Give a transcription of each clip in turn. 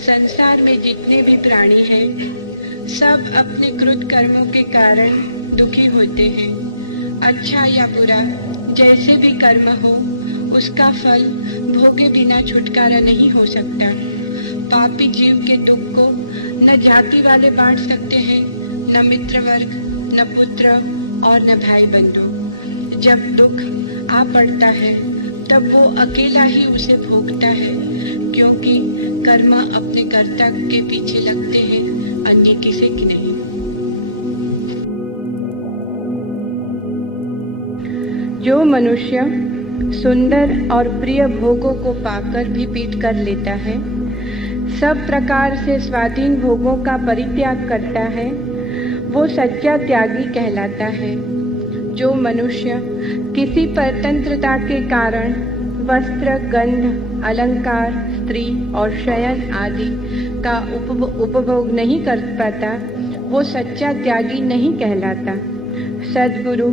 संसार में जितने भी प्राणी हैं, सब अपने कृत कर्मों के कारण दुखी होते हैं। अच्छा या बुरा जैसे भी कर्म हो, उसका फल भोगे बिना छुटकारा नहीं हो सकता। पापी जीव के दुख को न जाति वाले बांट सकते हैं, न मित्र वर्ग, न पुत्र और न भाई बंधु। जब दुख आ पड़ता है तब वो अकेला ही उसे भोगता है, क्योंकि कर्म अपने कर्ता के पीछे लगते हैं, अन्य किसी की नहीं। जो मनुष्य सुंदर और प्रिय भोगों को पाकर भी पीठ कर लेता है, सब प्रकार से स्वाधीन भोगों का परित्याग करता है, वो सच्चा त्यागी कहलाता है। जो मनुष्य किसी परतंत्रता के कारण वस्त्र, गंध, अलंकार, स्त्री और शयन आदि का उपभोग नहीं कर पाता, वो सच्चा त्यागी नहीं कहलाता। सद्गुरु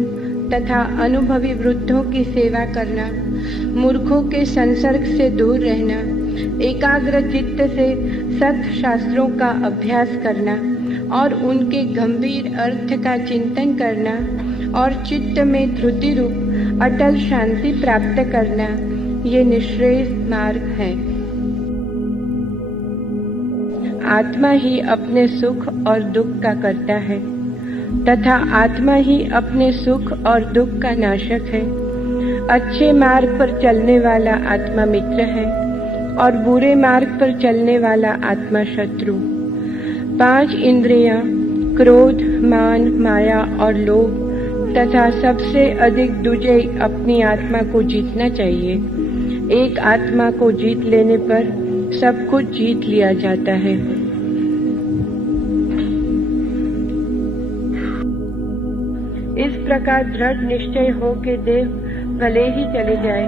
तथा अनुभवी वृद्धों की सेवा करना, मूर्खों के संसर्ग से दूर रहना, एकाग्र चित्त से सत्य शास्त्रों का अभ्यास करना और उनके गंभीर अर्थ का चिंतन करना और चित्त में धृति रूप अटल शांति प्राप्त करना, ये निश्रेयस मार्ग है। आत्मा ही अपने सुख और दुख का करता है तथा आत्मा ही अपने सुख और दुख का नाशक है। अच्छे मार्ग पर चलने वाला आत्मा मित्र है और बुरे मार्ग पर चलने वाला आत्मा शत्रु। 5 इंद्रियां क्रोध, मान, माया और लोभ तथा सबसे अधिक दूजे अपनी आत्मा को जीतना चाहिए। एक आत्मा को जीत लेने पर सब कुछ जीत लिया जाता है। इस प्रकार दृढ़ निश्चय हो के देव भले ही चले जाए,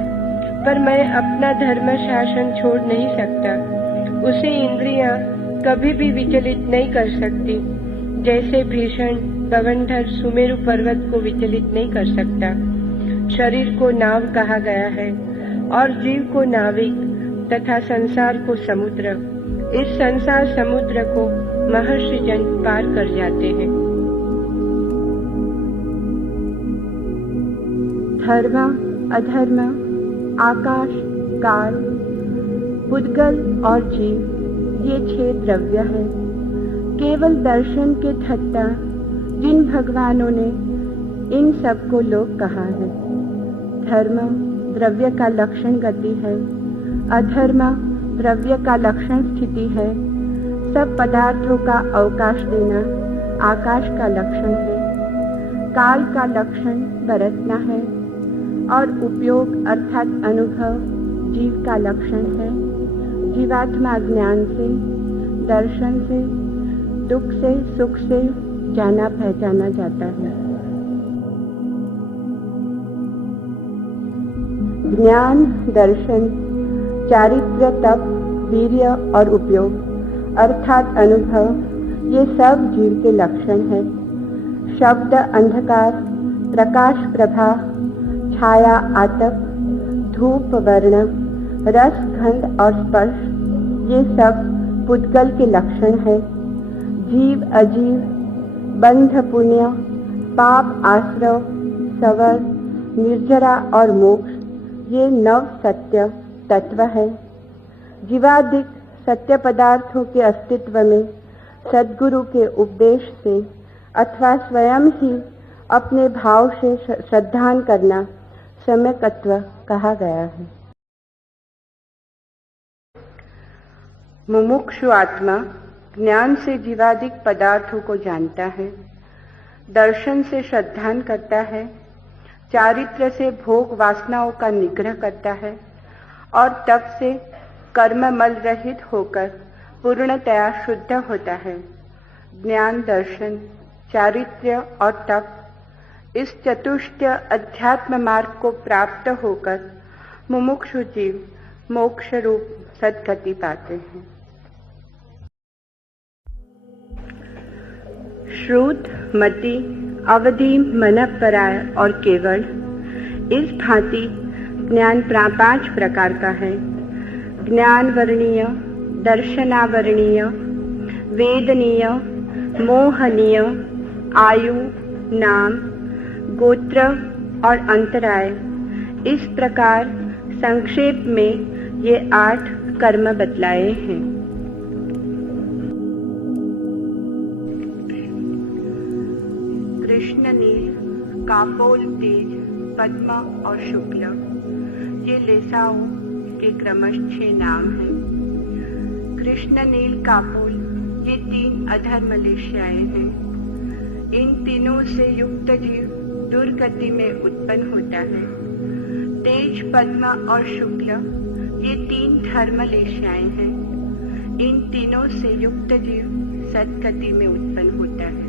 पर मैं अपना धर्म शासन छोड़ नहीं सकता। उसे इंद्रियां कभी भी विचलित नहीं कर सकती, जैसे भीषण बवंडर सुमेरु पर्वत को विचलित नहीं कर सकता। शरीर को नाव कहा गया है और जीव को नाविक तथा संसार को समुद्र। इस संसार समुद्र को महर्षि जन पार कर जाते हैं। धर्म, अधर्म, आकाश, काल, पुद्गल और जीव, ये 6 द्रव्य हैं। केवल दर्शन के ठट्टा जिन भगवानों ने इन सबको लोक कहा है। धर्म द्रव्य का लक्षण गति है, अधर्म द्रव्य का लक्षण स्थिति है, सब पदार्थों का अवकाश देना आकाश का लक्षण है, काल का लक्षण बरतना है और उपयोग अर्थात अनुभव जीव का लक्षण है। जीवात्मा ज्ञान से, दर्शन से, दुख से, सुख से जाना पहचाना जाता है। ज्ञान, दर्शन, चारित्र्य, तप, वीर्य और उपयोग अर्थात अनुभव, ये सब जीव के लक्षण है। शब्द अंधकार, प्रकाश प्रभा, छाया आतप, धूप वर्ण, रस गंध और स्पर्श, ये सब पुद्गल के लक्षण है। जीव अजीव, बंध पुण्य, पाप आश्रव, सवर, निर्जरा और मोक्ष, ये 9 सत्य तत्व है। जीवादिक सत्य पदार्थों के अस्तित्व में सद्गुरु के उपदेश से अथवा स्वयं ही अपने भाव से श्रद्धान करना सम्यकत्व कहा गया है। मुमुक्षु आत्मा ज्ञान से जीवादिक पदार्थों को जानता है, दर्शन से श्रद्धान करता है, चारित्र से भोग वासनाओं का निग्रह करता है और तप से कर्ममल रहित होकर पूर्णतया शुद्ध होता है। ज्ञान, दर्शन, चारित्र्य और तप, इस चतुष्ट अध्यात्म मार्ग को प्राप्त होकर मुमुक्षु जीव मोक्ष रूप सद्गति पाते हैं। श्रुत, मति, अवधि, मनःपराय और केवल, इस भांति ज्ञान 5 प्रकार का है। ज्ञान वर्णीय, दर्शनावरणीय, वेदनीय, मोहनीय, आयु, नाम, गोत्र और अंतराय, इस प्रकार संक्षेप में ये 8 कर्म बतलाए हैं। कृष्ण नील, कापोल तेज, पद्म और शुक्ल, ये लेसाओं के क्रमशः 6 नाम हैं। कृष्ण नील कापोल ये 3 अधर्म लेशाएं हैं। इन तीनों से युक्त जीव दुर्गति में उत्पन्न होता है। तेज, पद्म और शुक्ल ये 3 धर्म लेशाएं हैं। इन तीनों से युक्त जीव सद्गति में उत्पन्न होता है।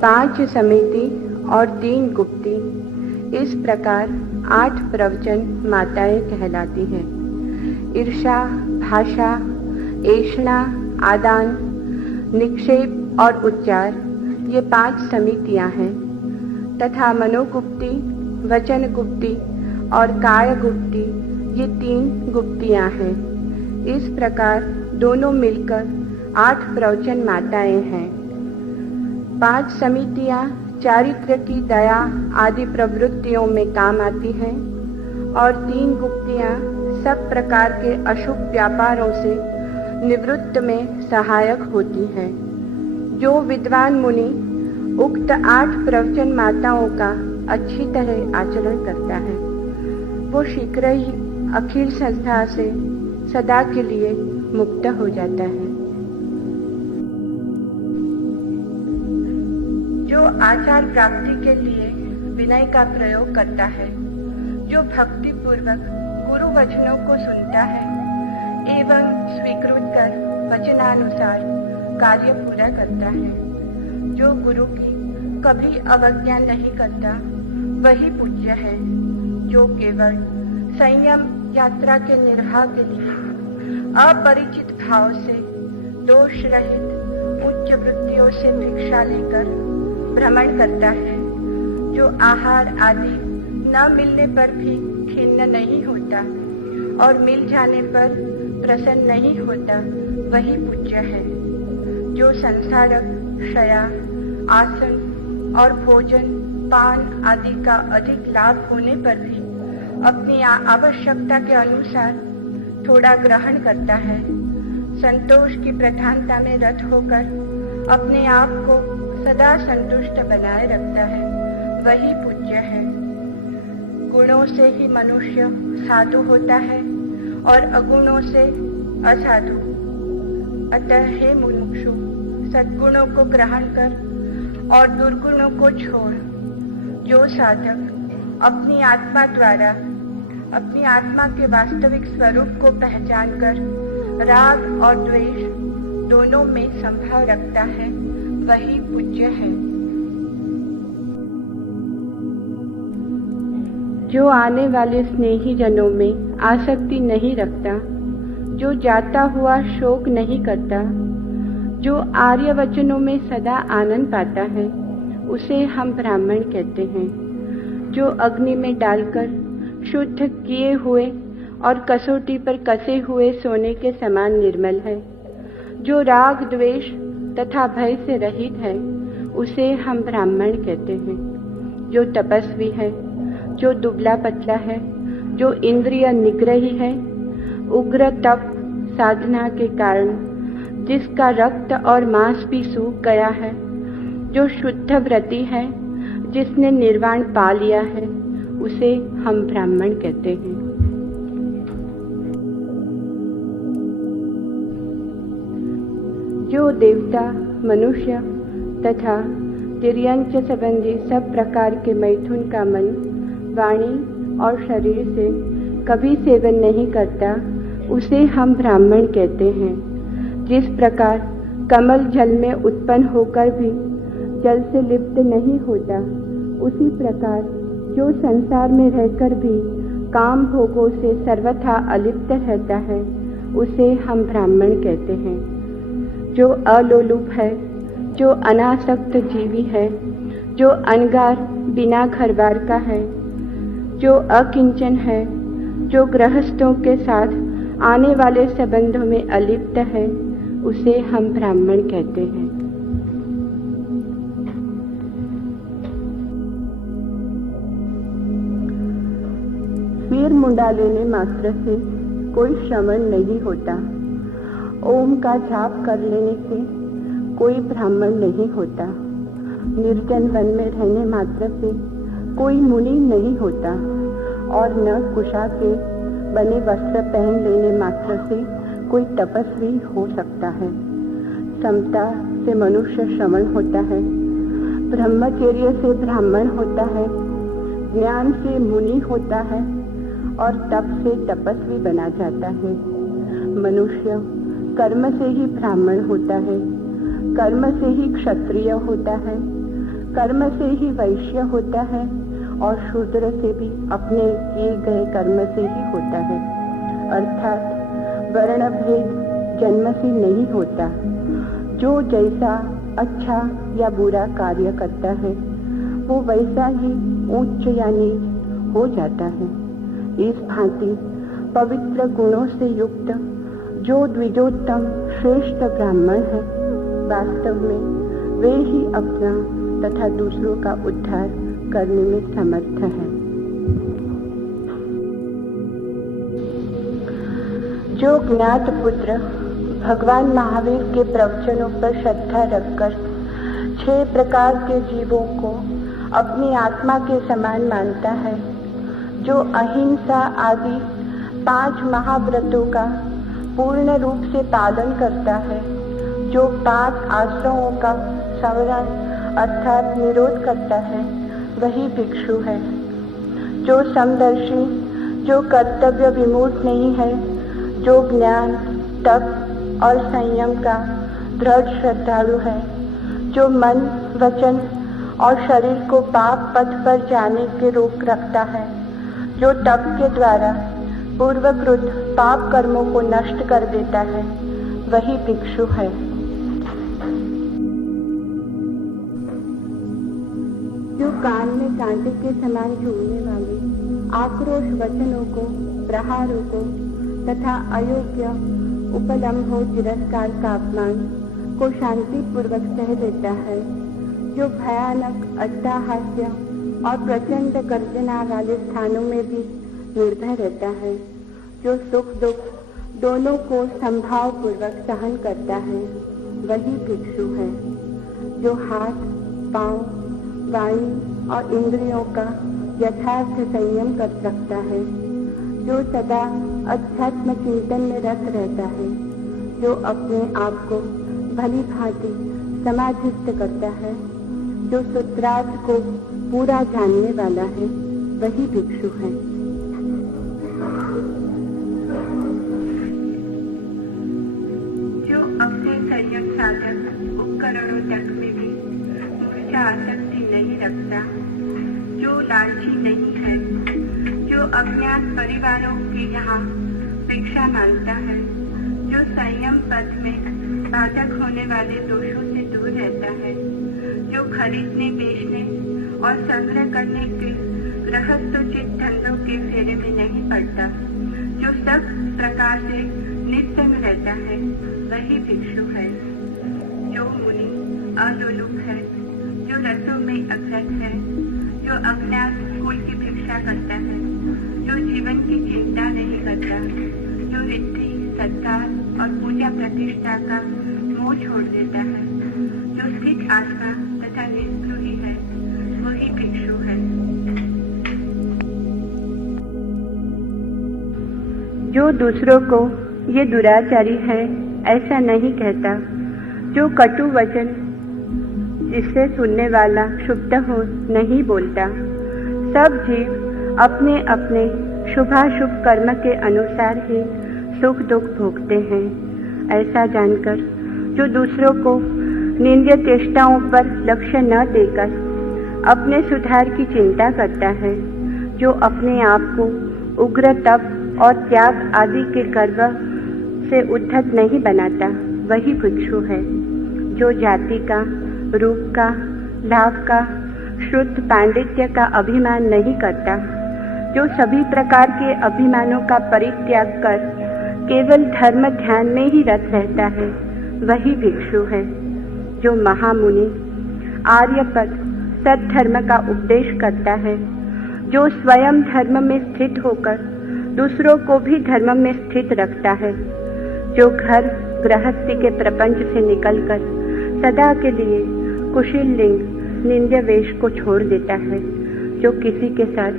5 समिति और 3 गुप्ती, इस प्रकार 8 प्रवचन माताएं कहलाती हैं। ईर्षा, भाषा, ऐषणा, आदान, निक्षेप और उच्चार, ये 5 समितियां हैं तथा मनोगुप्ती, वचन गुप्ती और काय गुप्ती, ये 3 गुप्तियां हैं। इस प्रकार दोनों मिलकर 8 प्रवचन माताएं हैं। 5 समितियां चारित्र की दया आदि प्रवृत्तियों में काम आती हैं और 3 गुप्तियां सब प्रकार के अशुभ व्यापारों से निवृत्त में सहायक होती हैं। जो विद्वान मुनि उक्त 8 प्रवचन माताओं का अच्छी तरह आचरण करता है, वो शीघ्र ही अखिल संस्था से सदा के लिए मुक्त हो जाता है। जो आचार प्राप्ति के लिए विनय का प्रयोग करता है, जो भक्ति पूर्वक गुरु वचनों को सुनता है एवं स्वीकृत कर वचनानुसार कार्य पूरा करता है, जो गुरु की कभी अवज्ञा नहीं करता, वही पूज्य है। जो केवल संयम यात्रा के निर्वाह के लिए अपरिचित भाव से दोष रहित उच्च वृत्तियों से भिक्षा लेकर भ्रमण करता है, जो आहार आदि न मिलने पर भी खिन्न नहीं होता और मिल जाने पर प्रसन्न नहीं होता, वही पूज्य है। जो संसारक शया, आसन और भोजन, पान आदि का अधिक लाभ होने पर भी अपनी आवश्यकता के अनुसार थोड़ा ग्रहण करता है, संतोष की प्रधानता में रत होकर अपने आप को सदा संतुष्ट बनाए रखता है, वही पूज्य है। गुणों से ही मनुष्य साधु होता है और अगुणों से असाधु। अतः हे मुमुक्षु, सद्गुणों को ग्रहण कर और दुर्गुणों को छोड़। जो साधक अपनी आत्मा द्वारा अपनी आत्मा के वास्तविक स्वरूप को पहचानकर राग और द्वेष दोनों में संभाव रखता है, वही पूज्य है। जो आने वाले स्नेही जनों में आसक्ति नहीं रखता, जो जाता हुआ शोक नहीं करता, जो आर्य वचनों में सदा आनंद पाता है, उसे हम ब्राह्मण कहते हैं। जो अग्नि में डालकर शुद्ध किए हुए और कसौटी पर कसे हुए सोने के समान निर्मल है, जो राग द्वेष तथा भय से रहित है, उसे हम ब्राह्मण कहते हैं। जो तपस्वी है, जो दुबला पतला है, जो इंद्रिय निग्रही है, उग्र तप साधना के कारण जिसका रक्त और मांस भी सूख गया है, जो शुद्ध व्रती है, जिसने निर्वाण पा लिया है, उसे हम ब्राह्मण कहते हैं। जो देवता, मनुष्य तथा तिर्यंच संबंधी सब प्रकार के मैथुन का मन, वाणी और शरीर से कभी सेवन नहीं करता, उसे हम ब्राह्मण कहते हैं। जिस प्रकार कमल जल में उत्पन्न होकर भी जल से लिप्त नहीं होता, उसी प्रकार जो संसार में रहकर भी काम भोगों से सर्वथा अलिप्त रहता है, उसे हम ब्राह्मण कहते हैं। जो अलोलुप है, जो अनासक्त जीवी है, जो अनगार बिना घरबार का है, जो अकिंचन है, जो गृहस्थों के साथ आने वाले संबंधों में अलिप्त है, उसे हम ब्राह्मण कहते हैं। सिर मुंडा लेने मात्र से कोई श्रवण नहीं होता। ओम का जाप कर लेने से कोई ब्राह्मण नहीं होता। निर्जन वन में रहने मात्र से कोई मुनि नहीं होता और न कुशा के बने वस्त्र पहन लेने मात्र से कोई तपस्वी हो सकता है। समता से मनुष्य श्रवण होता है, ब्रह्मचर्य से ब्राह्मण होता है, ज्ञान से मुनि होता है और तप से तपस्वी बना जाता है। मनुष्य कर्म से ही ब्राह्मण होता है, कर्म से ही क्षत्रिय होता है, कर्म से ही वैश्य होता है और शूद्र से भी अपने किए गए कर्म से ही होता है। अर्थात वर्ण भेद जन्म से नहीं होता। जो जैसा अच्छा या बुरा कार्य करता है वो वैसा ही उच्च या नीच हो जाता है। इस भांति पवित्र गुणों से युक्त जो द्विजोत्तम श्रेष्ठ ब्राह्मण है, वास्तव में वे ही अपना तथा दूसरों का उद्धार करने में समर्थ है। जो ज्ञात पुत्र भगवान महावीर के प्रवचनों पर श्रद्धा रखकर 6 प्रकार के जीवों को अपनी आत्मा के समान मानता है, जो अहिंसा आदि 5 महाव्रतों का पूर्ण रूप से पालन करता है, जो 5 आश्रमों का संवरण अर्थात निरोध करता है, वही भिक्षु है। जो समदर्शी, जो कर्तव्य विमूढ़ नहीं है, जो ज्ञान, तप और संयम का दृढ़ श्रद्धालु है, जो मन, वचन और शरीर को पाप पथ पर जाने के रोक रखता है, जो तप के द्वारा पूर्वकृत पाप कर्मों को नष्ट कर देता है, वही भिक्षु है। जो कान में कांटे के समान चुभने वाले आक्रोश वचनों को, प्रहारों को तथा अयोग्य उपलम्भों तिरस्कार का अपमान को शांति पूर्वक सह लेता है, जो भयानक अट्टहास्य और प्रचंड गर्जना वाले स्थानों में भी निर्भय रहता है, जो सुख दुख दोनों को संभाव पूर्वक सहन करता है, वही भिक्षु है। जो हाथ, पांव, वाणी और इंद्रियों का यथार्थ संयम कर सकता है, जो सदा अध्यात्म चिंतन में रत रहता है, जो अपने आप को भली भांति समाधिस्थ करता है, जो सूत्रार्थ को पूरा जानने वाला है, वही भिक्षु है। जो अपने संयम साधक उपकरणों तक में भी मूर्छा आसक्ति नहीं रखता, जो लालची नहीं है, जो अज्ञात परिवारों के यहाँ भिक्षा मांगता है, जो संयम पथ में बाधक होने वाले दोषों से दूर रहता है, जो खरीदने बेचने और संग्रह करने के गृहस्थोचित धंधों के फेरे में नहीं पड़ता, जो सब प्रकार से निस्संग रहता है, वही भिक्षु है। जो मुनि अलोलुप है, जो रसों में अग्रत है, जो अज्ञात कुल की भिक्षा करता है, जो जीवन की चिंता नहीं करता, जो रिद्धि, सत्कार और पूजा प्रतिष्ठा का मोह छोड़ देता है, जो स्थित आत्मा तथा निष्क्रिय है, वही भिक्षु है। जो दूसरों को ये दुराचारी है ऐसा नहीं कहता, जो कटु वचन जिससे सुनने वाला क्षुब्ध हो नहीं बोलता। सब जीव अपने अपने शुभाशुभ कर्म के अनुसार ही सुख दुख भोगते हैं, ऐसा जानकर जो दूसरों को निंद्य चेष्टाओं पर लक्ष्य न देकर अपने सुधार की चिंता करता है, जो अपने आप को उग्र तप और त्याग आदि के कर्म से उद्धत नहीं बनाता, वही भिक्षु है। जो जाति का, रूप का, लाभ का, शुद्ध पांडित्य का अभिमान नहीं करता, जो सभी प्रकार के अभिमानों का परित्याग कर केवल धर्म ध्यान में ही रत रहता है, वही भिक्षु है। जो महामुनि आर्यपद सद्धर्म का उपदेश करता है, जो स्वयं धर्म में स्थित होकर दूसरों को भी धर्म में स्थित रखता है, जो घर गृहस्थी के प्रपंच से निकलकर सदा के लिए कुशील लिंग निंद्य वेश को छोड़ देता है, जो किसी के साथ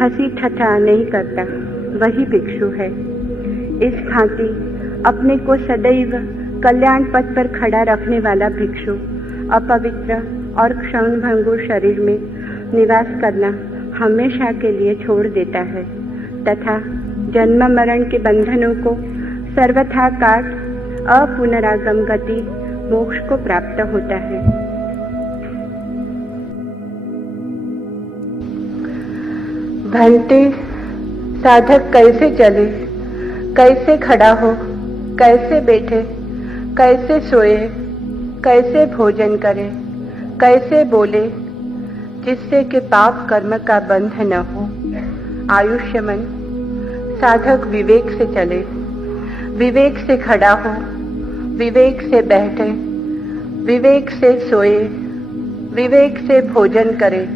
हंसी ठट्ठा नहीं करता, वही भिक्षु है। इस भांति अपने को सदैव कल्याण पथ पर खड़ा रखने वाला भिक्षु अपवित्र और क्षणभंगुर शरीर में निवास करना हमेशा के लिए छोड़ देता है तथा जन्म मरण के बंधनों को सर्वथा काट अपुनरागम गति मोक्ष को प्राप्त होता है। भंते, साधक कैसे चले, कैसे खड़ा हो, कैसे बैठे, कैसे सोए, कैसे भोजन करे, कैसे बोले, जिससे कि पाप कर्म का बंध न हो। आयुष्यमन, साधक विवेक से चले, विवेक से खड़ा हो, विवेक से बैठे, विवेक से सोए, विवेक से भोजन करे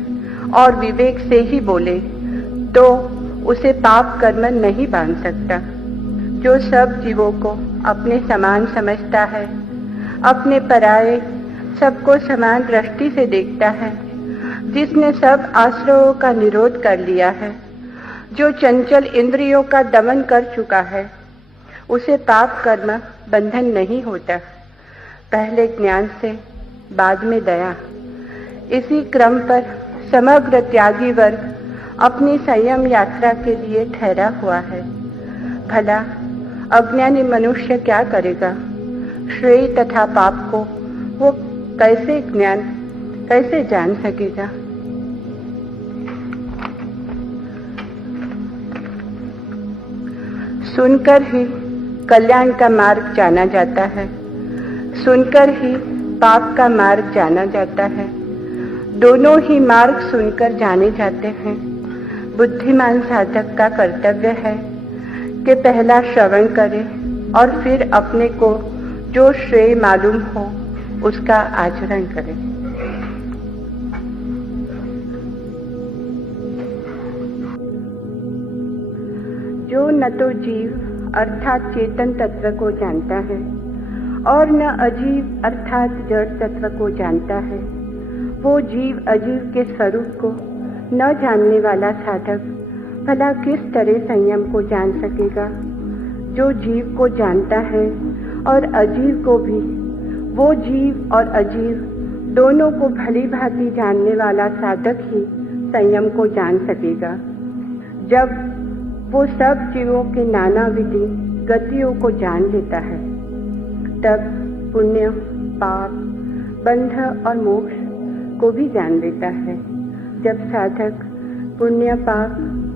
और विवेक से ही बोले, तो उसे पाप कर्म नहीं बांध सकता। जो सब जीवों को अपने समान समझता है, अपने पराये सबको समान दृष्टि से देखता है, जिसने सब आश्रयों का निरोध कर लिया है, जो चंचल इंद्रियों का दमन कर चुका है, उसे पाप कर्म बंधन नहीं होता। पहले ज्ञान से बाद में दया, इसी क्रम पर समग्र त्यागी वर्ग अपनी संयम यात्रा के लिए ठहरा हुआ है। भला अज्ञानी मनुष्य क्या करेगा? श्रेय तथा पाप को वो कैसे जान सकेगा? सुनकर ही कल्याण का मार्ग जाना जाता है, सुनकर ही पाप का मार्ग जाना जाता है। दोनों ही मार्ग सुनकर जाने जाते हैं। बुद्धिमान साधक का कर्तव्य है कि पहला श्रवण करे और फिर अपने को जो श्रेय मालूम हो उसका आचरण करे। जो न तो जीव अर्थात चेतन तत्व को जानता है और न अजीव अर्थात जड़ तत्व को जानता है, वो जीव अजीव के स्वरूप को न जानने वाला साधक भला किस तरह संयम को जान सकेगा? जो जीव को जानता है और अजीव को भी, वो जीव और अजीव दोनों को भली भांति जानने वाला साधक ही संयम को जान सकेगा। जब वो सब जीवों के नाना विधि गतियों को जान लेता है, तब पुण्य पाप बंध और मोक्ष को भी जान लेता है। जब साधक पुण्य पाप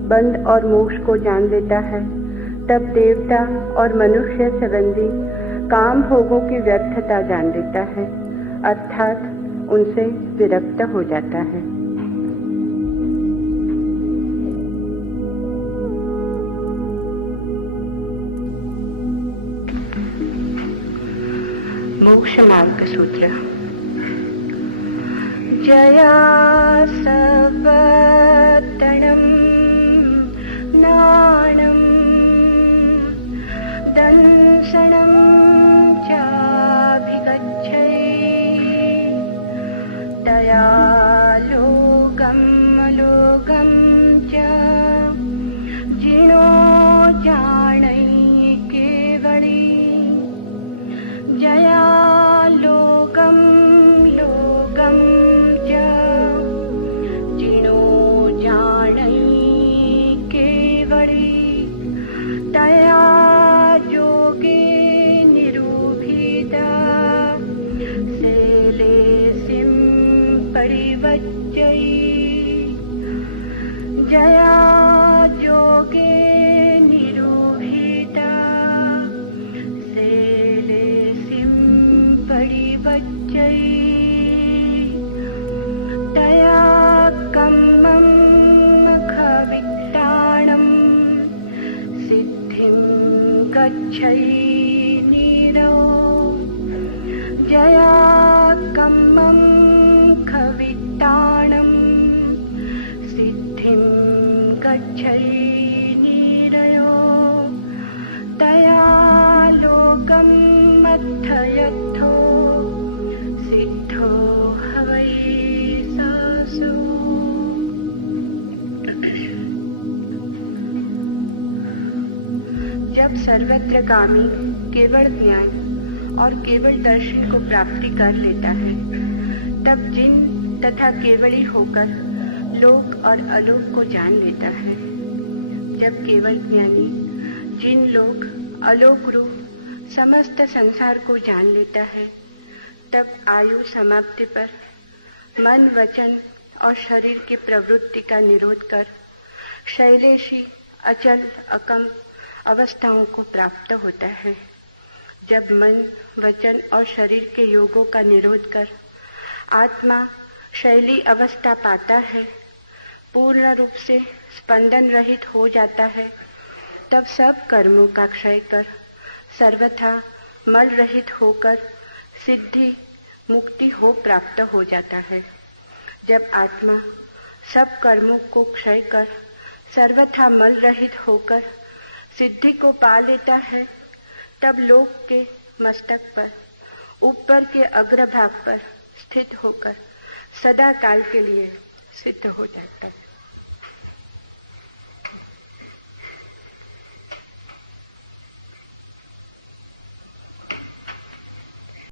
बंध और मोक्ष को जान लेता है, तब देवता और मनुष्य संबंधी काम भोगों की व्यर्थता जान लेता है, अर्थात उनसे विरक्त हो जाता है। मोक्ष मार्ग सूत्र। जया सपतणं नाणं दंशनं चाभिगच्छै दया लोकं च जिनो जानै केवली जया लोकं च जिनो नीरो जया कम्मं खवित्ताणं सिद्धिं गच्छै नीरयो तया लोकं मथयद्धो सिद्धो हवै सासु। जब सर्वत्रगामी केवल ज्ञान और केवल दर्शन को प्राप्ति कर लेता है, तब जिन तथा केवली होकर लोक और अलोक को जान लेता है। जब केवल ज्ञानी जिन लोक अलोक रूप समस्त संसार को जान लेता है, तब आयु समाप्ति पर मन, वचन और शरीर की प्रवृत्ति का निरोध कर शैलेशी अचल अकम अवस्थाओं को प्राप्त होता है। जब मन, वचन और शरीर के योगों का निरोध कर आत्मा शैली अवस्था पाता है, पूर्ण रूप से स्पंदन रहित हो जाता है, तब सब कर्मों का क्षय कर सर्वथा मल रहित होकर सिद्धि मुक्ति हो प्राप्त हो जाता है। जब आत्मा सब कर्मों को क्षय कर सर्वथा मल रहित होकर सिद्धि को पा लेता है, तब लोक के मस्तक पर ऊपर के अग्रभाग पर स्थित होकर सदा काल के लिए सिद्ध हो जाता है।